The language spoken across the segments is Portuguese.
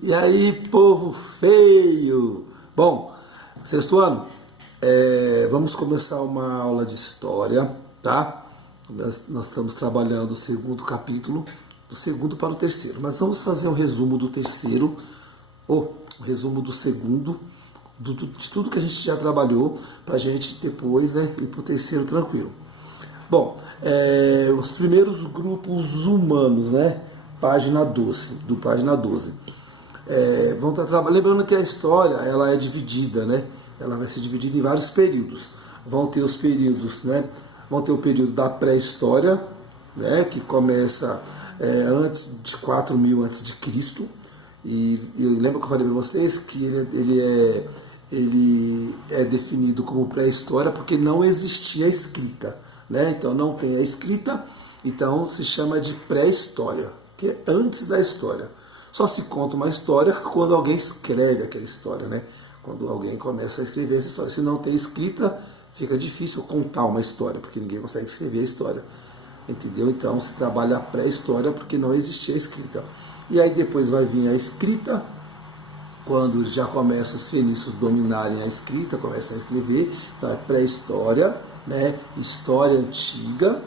E aí, povo feio? Bom, sexto ano, vamos começar uma aula de história, tá? Nós estamos trabalhando o segundo capítulo, do segundo para o terceiro, mas vamos fazer um resumo do terceiro, ou um resumo do segundo, de tudo que a gente já trabalhou, para a gente depois ir para o terceiro tranquilo. Bom, os primeiros grupos humanos, né? Página 12, do página 12. Vão estar lembrando que a história ela é dividida, né? Ela vai ser dividida em vários períodos. Vão ter os períodos, né? Vão ter o período da pré-história, né? Que começa antes de 4.000 antes de Cristo. E eu lembro que eu falei para vocês que ele é definido como pré-história porque não existia escrita, né? Então não tem a escrita, então se chama de pré-história, que é antes da história. Só se conta uma história quando alguém escreve aquela história, né? Quando alguém começa a escrever essa história. Se não tem escrita, fica difícil contar uma história, porque ninguém consegue escrever a história. Entendeu? Então se trabalha a pré-história porque não existia escrita. E aí depois vai vir a escrita, quando já começam os fenícios dominarem a escrita, começam a escrever. Então é pré-história, né? História antiga,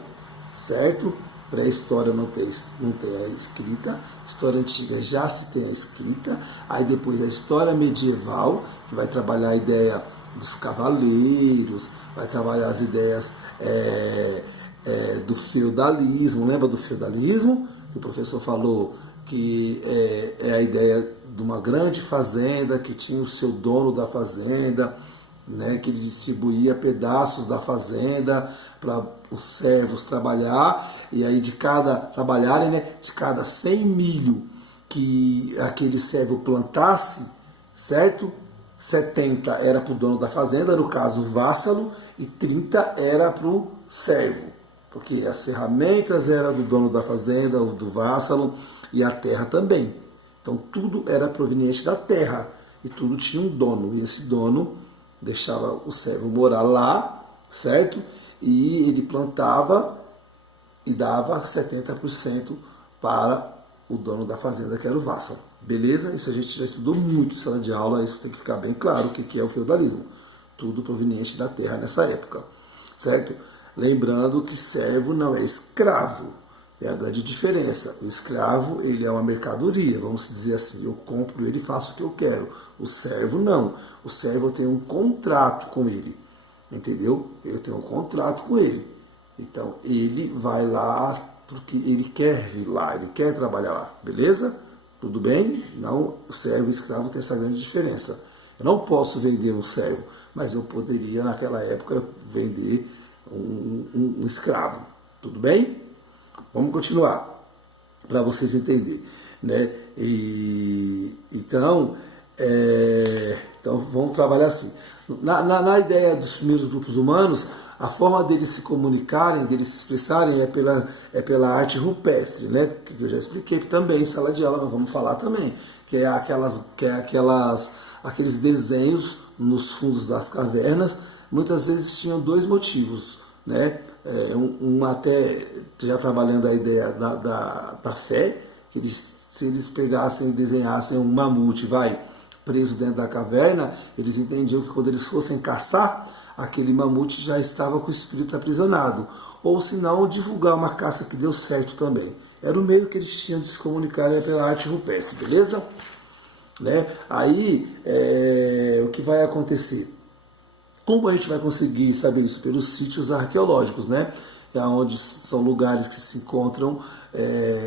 certo? Pré-história não tem a escrita, história antiga já se tem a escrita, aí depois a história medieval, que vai trabalhar a ideia dos cavaleiros, vai trabalhar as ideias do feudalismo. Lembra do feudalismo? Que o professor falou que é a ideia de uma grande fazenda, que tinha o seu dono da fazenda, né, que ele distribuía pedaços da fazenda para os servos trabalhar, e aí de cada 100 milho que aquele servo plantasse, certo? 70 era para o dono da fazenda, no caso o vassalo, e 30 era para o servo, porque as ferramentas eram do dono da fazenda, do vassalo, e a terra também. Então tudo era proveniente da terra, e tudo tinha um dono, e esse dono deixava o servo morar lá, certo? E ele plantava e dava 70% para o dono da fazenda, que era o vassalo. Beleza? Isso a gente já estudou muito em sala de aula, isso tem que ficar bem claro o que é o feudalismo. Tudo proveniente da terra nessa época, certo? Lembrando que servo não é escravo, é a grande diferença. O escravo, ele é uma mercadoria, vamos dizer assim, eu compro ele e faço o que eu quero. O servo não. O servo eu tenho um contrato com ele, entendeu? Eu tenho um contrato com ele. Então ele vai lá porque ele quer vir lá, ele quer trabalhar lá, beleza? Tudo bem? Não, o servo e o escravo tem essa grande diferença. Eu não posso vender um servo, mas eu poderia naquela época vender um escravo. Tudo bem? Vamos continuar, para vocês entenderem, né? Então vamos trabalhar assim. Na ideia dos primeiros grupos humanos, a forma deles se comunicarem, deles se expressarem é pela arte rupestre, né? Que eu já expliquei também em sala de aula, nós vamos falar também, que é aqueles desenhos nos fundos das cavernas. Muitas vezes tinham dois motivos, né? Até já trabalhando a ideia da fé, que se eles pegassem e desenhassem um mamute, preso dentro da caverna, eles entendiam que quando eles fossem caçar, aquele mamute já estava com o espírito aprisionado. Ou se não, divulgar uma caça que deu certo também. Era o meio que eles tinham de se comunicar pela arte rupestre, beleza? Né? Aí, o que vai acontecer? Como a gente vai conseguir saber isso? Pelos sítios arqueológicos, né? Onde são lugares que se encontram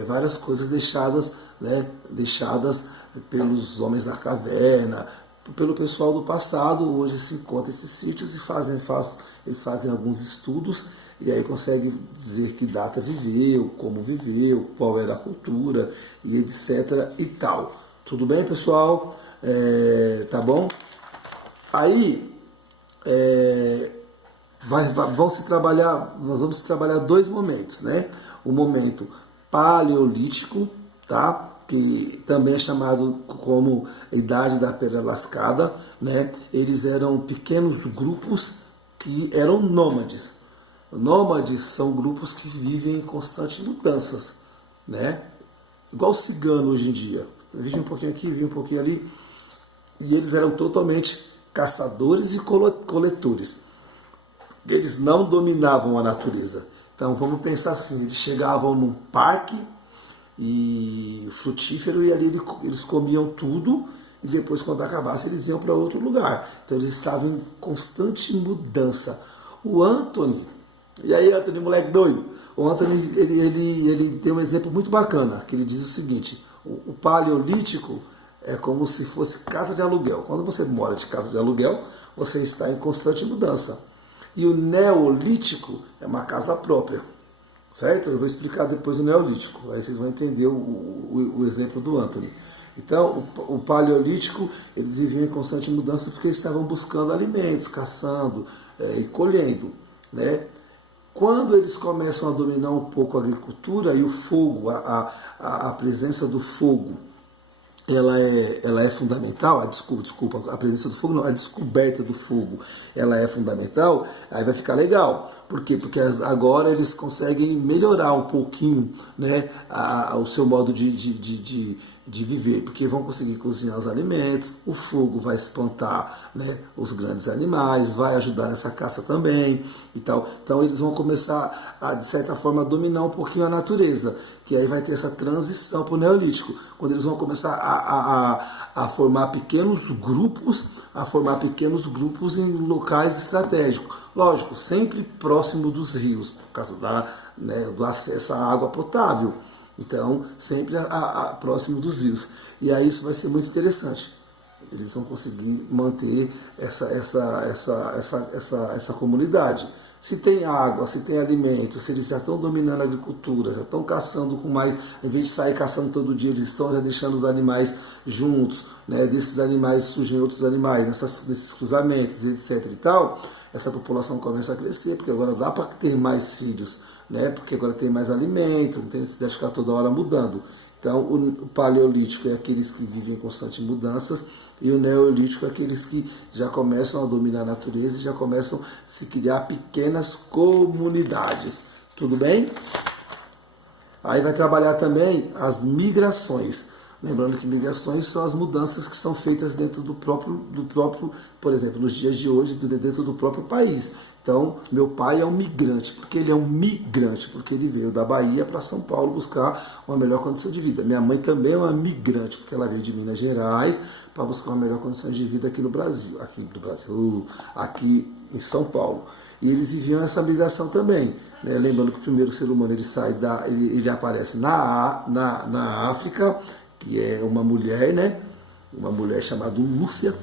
várias coisas deixadas, né? Deixadas pelos homens da caverna, pelo pessoal do passado. Hoje se encontram esses sítios e eles fazem alguns estudos e aí conseguem dizer que data viveu, como viveu, qual era a cultura e etc. e tal. Tudo bem, pessoal? Tá bom? Aí nós vamos trabalhar dois momentos, né? O momento paleolítico, tá? Que também é chamado como Idade da Pedra Lascada, né? Eles eram pequenos grupos que eram nômades. Nômades são grupos que vivem em constantes mudanças, né? Igual o cigano hoje em dia. vive um pouquinho aqui, vive um pouquinho ali. E eles eram totalmente caçadores e coletores. Eles não dominavam a natureza. Então vamos pensar assim, eles chegavam num parque e frutífero e ali eles comiam tudo e depois quando acabasse eles iam para outro lugar. Então eles estavam em constante mudança. O Anthony, e aí Anthony, moleque doido, o Anthony ele tem um exemplo muito bacana, que ele diz o seguinte, o paleolítico é como se fosse casa de aluguel. Quando você mora de casa de aluguel, você está em constante mudança. E o neolítico é uma casa própria, certo? Eu vou explicar depois o neolítico, aí vocês vão entender o exemplo do Anthony. Então, o paleolítico, eles viviam em constante mudança porque eles estavam buscando alimentos, caçando e colhendo, né? Quando eles começam a dominar um pouco a agricultura e o fogo, a presença do fogo, ela é fundamental, a presença do fogo não, a descoberta do fogo, ela é fundamental, aí vai ficar legal. Por quê? Porque agora eles conseguem melhorar um pouquinho, né, o seu modo de viver, porque vão conseguir cozinhar os alimentos, o fogo vai espantar, né, os grandes animais, vai ajudar nessa caça também e tal. Então eles vão começar a, de certa forma, dominar um pouquinho a natureza, que aí vai ter essa transição para o neolítico, quando eles vão começar a formar pequenos grupos, em locais estratégicos. Lógico, sempre próximo dos rios, por causa do acesso à água potável. Então, sempre próximo dos rios. E aí isso vai ser muito interessante. Eles vão conseguir manter essa comunidade. Se tem água, se tem alimento, se eles já estão dominando a agricultura, já estão caçando com mais, em vez de sair caçando todo dia, eles estão já deixando os animais juntos, né? Desses animais surgem outros animais, nesses cruzamentos, etc. e tal, essa população começa a crescer, porque agora dá para ter mais filhos, né? Porque agora tem mais alimento, não tem necessidade de ficar toda hora mudando. Então, o paleolítico é aqueles que vivem em constantes mudanças e o neolítico é aqueles que já começam a dominar a natureza e já começam a se criar pequenas comunidades. Tudo bem? Aí vai trabalhar também as migrações. Lembrando que migrações são as mudanças que são feitas dentro do próprio, por exemplo, nos dias de hoje, dentro do próprio país. Então, meu pai é um migrante. Por que ele é um migrante? Porque ele veio da Bahia para São Paulo buscar uma melhor condição de vida. Minha mãe também é uma migrante, porque ela veio de Minas Gerais para buscar uma melhor condição de vida aqui no Brasil, aqui em São Paulo. E eles viviam essa migração também, né? Lembrando que o primeiro ser humano ele aparece na África, que é uma mulher, né? Uma mulher chamada Lúcia.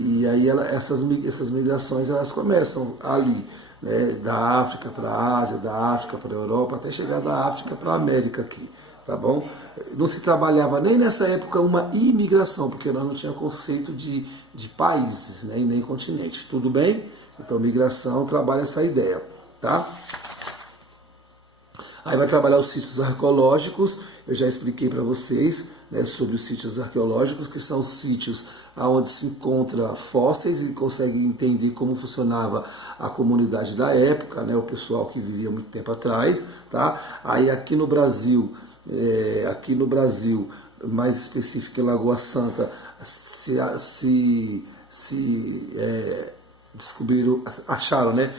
E aí essas migrações elas começam ali, né, da África para a Ásia, da África para a Europa, até chegar da África para a América aqui, tá bom? Não se trabalhava nem nessa época uma imigração, porque nós não tínhamos conceito de países, né, e nem continente, tudo bem? Então migração trabalha essa ideia, tá? Aí vai trabalhar os sítios arqueológicos, eu já expliquei para vocês, né, sobre os sítios arqueológicos, que são sítios onde se encontra fósseis e consegue entender como funcionava a comunidade da época, né, o pessoal que vivia muito tempo atrás. Tá? Aí aqui no Brasil, mais específico em Lagoa Santa, acharam, né?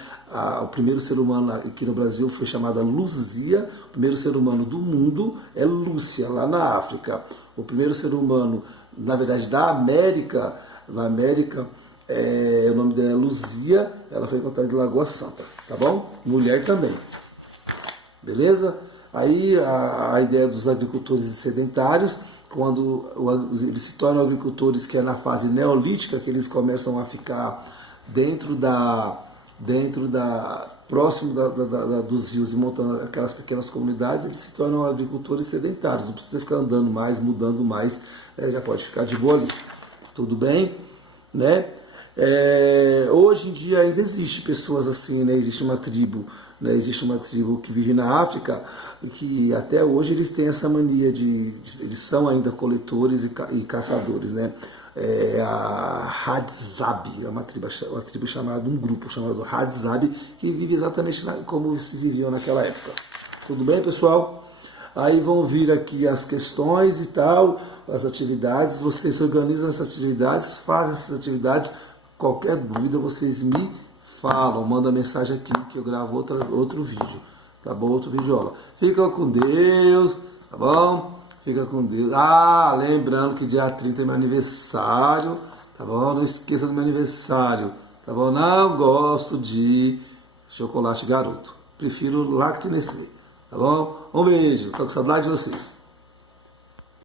O primeiro ser humano aqui no Brasil foi chamado Luzia. O primeiro ser humano do mundo é Lúcia, lá na África. O primeiro ser humano, na verdade, da América, o nome dela é Luzia, ela foi encontrada em Lagoa Santa, tá bom? Mulher também, beleza? Aí a ideia dos agricultores sedentários, quando eles se tornam agricultores, que é na fase neolítica, que eles começam a ficar próximo dos rios e montando aquelas pequenas comunidades, eles se tornam agricultores sedentários, não precisa ficar andando mais, mudando mais, já pode ficar de boa ali. Tudo bem? Né? Hoje em dia ainda existe pessoas assim, né? Existe uma tribo que vive na África e que até hoje eles têm essa mania eles são ainda coletores e caçadores, né? A Hadzabe, é uma tribo chamada, um grupo chamado Hadzabe, que vive exatamente como se viviam naquela época. Tudo bem, pessoal? Aí vão vir aqui as questões e tal, as atividades, vocês organizam essas atividades, fazem essas atividades, qualquer dúvida vocês me falam, manda mensagem aqui que eu gravo outro vídeo, tá bom? Outro vídeo aula. Fica com Deus, tá bom? Fica com Deus. Ah, lembrando que dia 30 é meu aniversário, tá bom? Não esqueça do meu aniversário, tá bom? Não gosto de chocolate garoto, prefiro Lacto Nestlé, tá bom? Um beijo, tô com saudade de vocês.